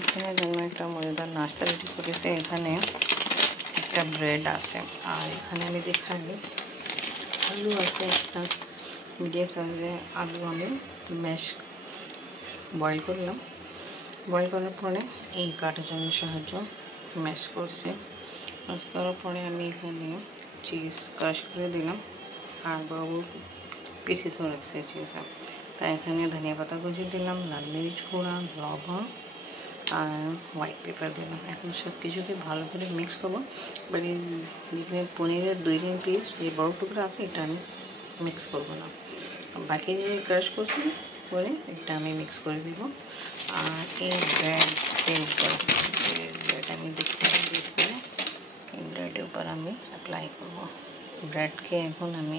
আপনার জন্য একটা মজাদার নাস্তা রেডি করেছে। এখানে একটা ব্রেড আছে, আর এখানে আমি দেখাই আলু আছে একটা মিডিয়াম সাইজে আলু আমি ম্যাশ বয়েল করলাম। বয়েল করার পরে এই কাটার জন্য সাহায্য ম্যাশ করছি। ম্যাশ করার পরে আমি এখানে চিজ ক্রাশ করে দিলাম, আর বড় বড় পিসেসও রাখছি চিজ। তাই এখানে ধনিয়া পাতা কুচি দিলাম, লাল মরিচ গুঁড়া, লবণ আর হোয়াইট পেপার দিলাম। এখন সব কিছুকে ভালো করে মিক্স করবো। এবার এই পনিরের 2-3 পিস যে বড় টুকরা আছে এটা আমি মিক্স করবো না, বাকি যে ক্রাশ করছি পরে এটা আমি মিক্স করে দেবো। আর এই ব্রেডের উপর ব্রেড আমি দেখতে ইউজ করে এই ব্রেডের উপর আমি অ্যাপ্লাই করবো। ব্রেডকে এখন আমি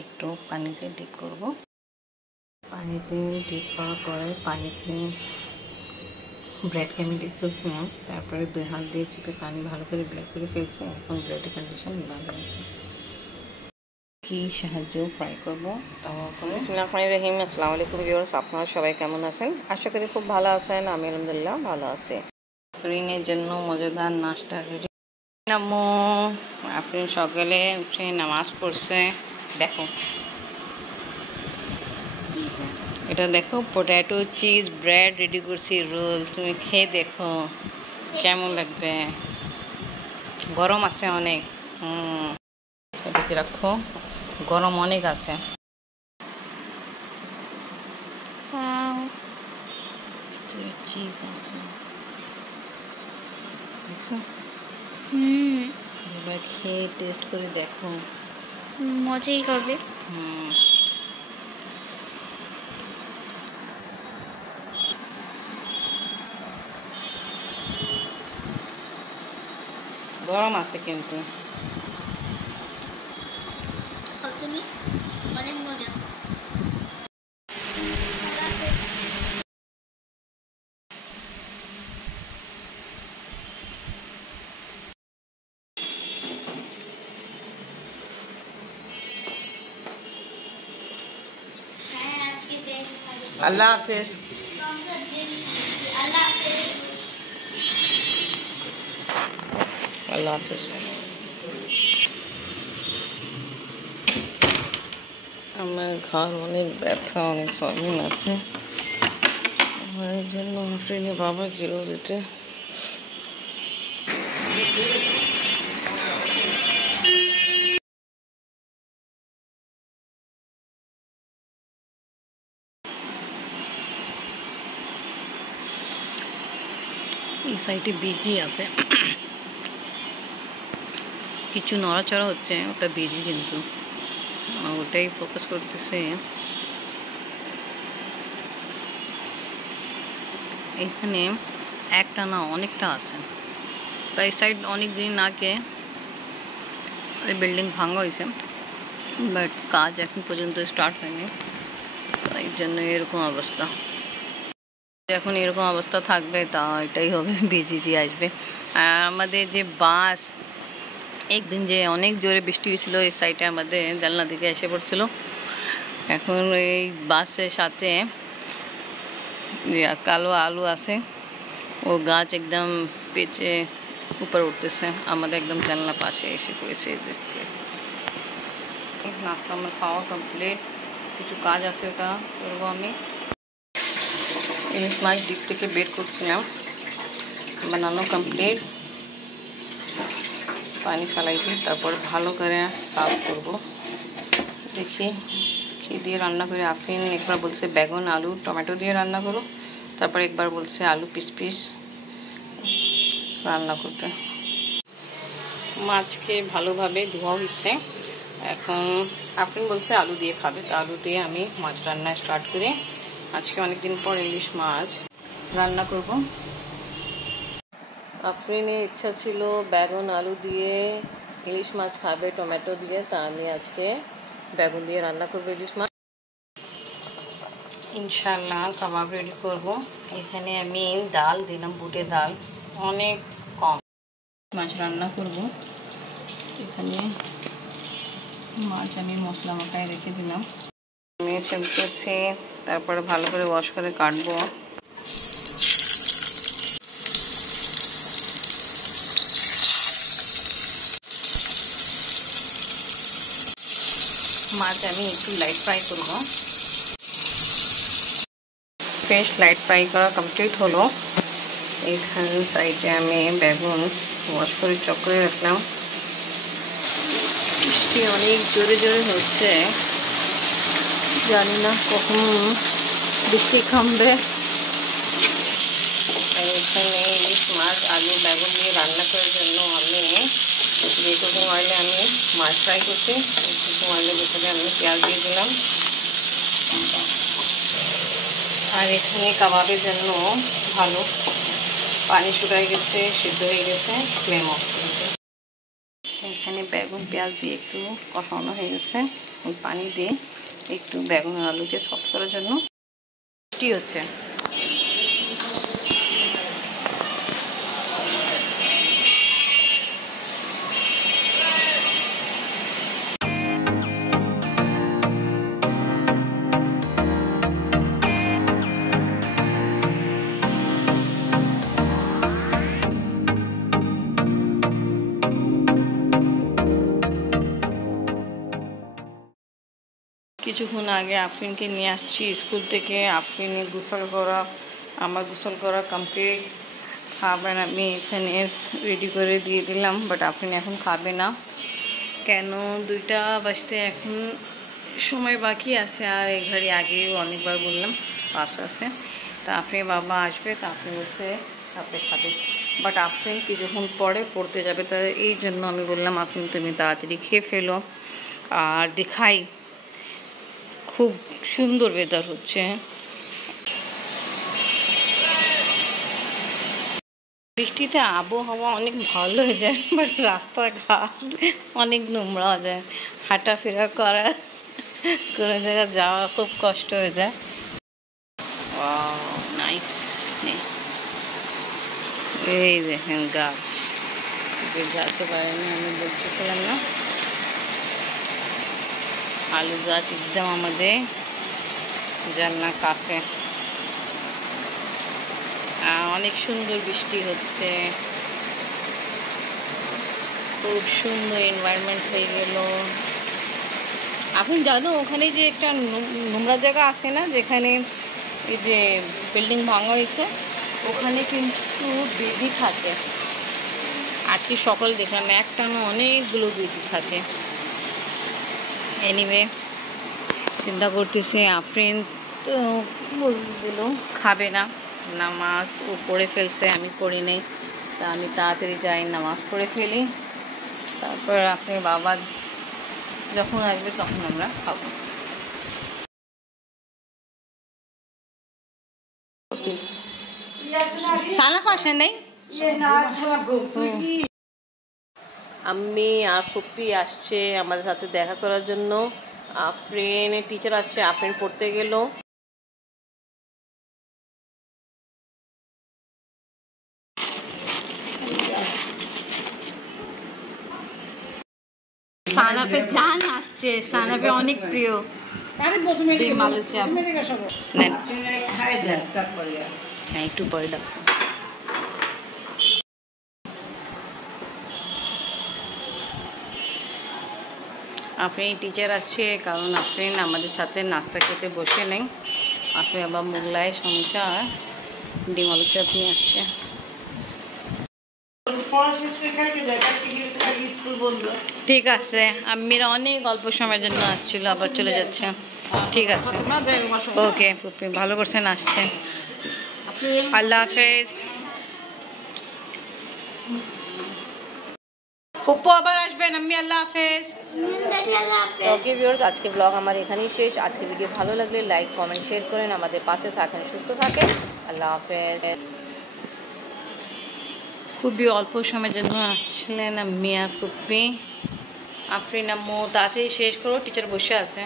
একটু পানিতে ডিপ করব। পানিতে ডিপ করার পরে পানিতে ব্রেডকে আমি ডিপ করছিলাম, তারপরে 2 হাত দিয়ে চিপে পানি ভালো করে ব্লেড করে ফেলছি। এখন ব্রেডের কন্ডিশন ভালো আছে। কি সাহায্য ফ্রাই করবো তারপরে। বিসমিল্লাহির রহিম। আসসালামু আলাইকুম ভিউয়ার্স, আপনারা সবাই কেমন আছেন? আশা করি খুব ভালো আছেন। আমি আলহামদুলিল্লাহ ভালো আছি। আফরিনের জন্য মজাদার নাস্তা রেডি। আম্মু আফরিন সকালে উঠে নামাজ পড়ছে। দেখো এটা দেখো, পটেটো চিজ ব্রেড রেডি করছি, রোল। তুমি খেয়ে দেখো কেমন লাগবে। গরম আছে অনেক। এদিকে রাখো, গরম অনেক আছে। চিজ আছে দেখছো? এবার খেয়ে টেস্ট করে দেখো, মজাই হবে। গরম আছে কিন্তু অনেক মজা। আল্লাহ হাফেজ। আল্লাহ হাফেজ। আমার ঘর অনেক ব্যথা, অনেক সলিন আছে, আমার জন্য আফরিনের বাবা গেল দিতে। এই সাইডে বিজি আছে, কিছু নড়াচড়া হচ্ছে, ওটা বিজি, কিন্তু ওটাই ফোকাস করতেছে। এখানে একটা না অনেকটা আছে, তাই সাইড অনেক দিন আগে ওই বিল্ডিং ভাঙা হয়েছে, বাট কাজ এখন পর্যন্ত স্টার্ট হয়নি, তাই জন্য এরকম অবস্থা। এখন এরকম অবস্থা থাকবে, তা এটাই হবে, বিজিজি আসবে। আর আমাদের যে বাস একদিন যে অনেক জোরে বৃষ্টি হয়েছিল, এই সাইডে আমাদের জানলা দিকে এসে পড়ছিল। এখন এই বাসের সাথে কালো আলু আছে, ও গাছ একদম পেঁচে উপরে উঠতেছে, আমাদের একদম জানলা পাশে এসে পড়েছে। নাস্তা আমার খাওয়া কমপ্লিট, কিছু কাজ আছে ওটা করবো আমি। ইলিশ মাছ দিক থেকে বের করছিলাম, বানানো কমপ্লিট। পানি ফেলাই দিই, তারপর ভালো করে সার্ভ করব। দেখি কী দিয়ে রান্না করে। আফরিন একবার বলছে বেগুন আলু টমেটো দিয়ে রান্না করো, তারপর একবার বলছে আলু পিস পিস রান্না করতে। মাছকে ভালোভাবে ধোয়া হচ্ছে, এখন আফরিন বলছে আলু দিয়ে খাবে, তো আলু দিয়ে আমি মাছ রান্না স্টার্ট করি। আজকে অনেকদিন পর ইলিশ মাছ রান্না করব। আফরিনের ইচ্ছা ছিল বেগুন আলু দিয়ে ইলিশ মাছ খাবে টমেটো দিয়ে, তা আমি আজকে বেগুন দিয়ে রান্না করবো ইলিশ মাছ। ইনশাল্লাহ কাবাব রেডি করব। এখানে আমি ডাল দিলাম, বুটের ডাল, অনেক কম। মাছ রান্না করব। এখানে মাছ আমি মশলা মাখায় রেখে দিলাম, আমি চলতেছি, তারপরে ভালো করে ওয়াশ করে কাটবো। আজ আমি একটু লাইট ফ্রাই করব। ফিশ লাইট ফ্রাই করা কমপ্লিট হলো। এইখানে সাইডে আমি বেগুন ওয়াশ করে চক্রে রাখলাম। বৃষ্টি অনেক জোরে জোরে হচ্ছে, জানি না কখন বৃষ্টি থামবে। এখানে ইলিশ মাছ আলু বেগুন দিয়ে রান্না করার জন্য আমি যে কুকিং অয়েলে আমি মাছ ফ্রাই করছি, কুকিং অয়েলের ভিতরে আমি পেঁয়াজ দিয়ে দিলাম। আর এখানে কাবাবের জন্য ভালো পানি শুকাই গেছে, সিদ্ধ হয়ে গেছে, ফ্লেম অফ করেছে। এখানে বেগুন পেঁয়াজ দিয়ে একটু কষানো হয়ে গেছে, ওই পানি দিয়ে একটু বেগুন আর আলুকে সফট করার জন্য বৃষ্টি হচ্ছে। কিছুক্ষণ আগে আফরিনকে নিয়ে আসছি স্কুল থেকে। আফরিনের গোসল করা, আমার গোসল করা কমপ্লিট। খাবার আমি এখানে রেডি করে দিয়ে দিলাম, বাট আফরিন এখন খাবে না। কেন? 2টা বাজতে এখন সময় বাকি আছে, আর এই ঘড়ি আগেও অনেকবার বললাম 5 আছে। তা আফরিন বাবা আসবে, তা আফরিন বলছে তারপরে খাবে। বাট আফরিন কিছুক্ষণ পরে পড়তে যাবে, তাই এই জন্য আমি বললাম আফরিন তুমি তাড়াতাড়ি খেয়ে ফেলো। আর দেখাই খুব সুন্দর ওয়েদার হচ্ছে। বৃষ্টিতে আবহাওয়া অনেক ভালো হয়ে যায়, বাট রাস্তাঘাট অনেক নোংরা হয়ে যায়, হাঁটাফেরা করা, কোনো জায়গায় যাওয়া খুব কষ্ট হয়ে যায়। নাইস। এই দেখেন গাছ, যে গাছে পারেনি আমি বলতেছিলাম না, আলু গাছ একদম আমাদের জানলার কাছে। অনেক সুন্দর বৃষ্টি হচ্ছে, খুব সুন্দর এনভায়রনমেন্ট হয়ে গেল। আপনি জানো ওখানে যে একটা নোংরা জায়গা আছে না, যেখানে এই যে বিল্ডিং ভাঙা হয়েছে, ওখানে কিন্তু বেবি থাকে। আজকে সকালে দেখলাম একটানা অনেকগুলো বেবি থাকে। এনিওয়ে চিন্তা করতেছি আফরিন তো বলল খাবে না, নামাজ ও পড়ে ফেলছে, আমি পড়ি নেই। তা আমি তাড়াতাড়ি যাই নামাজ পড়ে ফেলি, তারপর আপনি বাবা যখন আসবে তখন আমরা খাবো। সানা পাশে নেই, আম্মি আর ফুপ্পি আসছে আমাদের সাথে দেখা করার জন্য। আফরিনের টিচার আসছে, আফরিন পড়তে গেল। সানাপে জান আসছে, সানাপে অনেক প্রিয় ডিম আলু চাপ। হ্যাঁ একটু পরে দাও। আফরিন টিচার আসছে, কারণ আফরিন আমাদের সাথে নাস্তা খেতে বসে নেই। আফরিন আবার মোগলাই সমোসা আর ডিম আলু চাপ নিয়ে আসছে। ঠিক আছে, আম্মিরা অনেক অল্প সময়ের জন্য আসছিল, আবার চলে যাচ্ছে। ঠিক আছে, ওকে পুপি ভালো করছেন, আসছেন। আল্লাহ হাফেজ। ফুপ্পু আবার আসবেন, আম্মি আল্লাহ হাফেজ। ওকে ভিউয়ার্স, আজকে ব্লগ আমার এখানেই শেষ। আজকে ভিডিও ভালো লাগলে লাইক কমেন্ট শেয়ার করেন, আমাদের পাশে থাকেন, সুস্থ থাকেন। আল্লাহ হাফেজ। খুবই অল্প সময়ের জন্য আসলেন আম্মি আর ফুপ্পি। আফরিন আম্মু তাড়াতাড়ি শেষ করো, টিচার বসে আছে।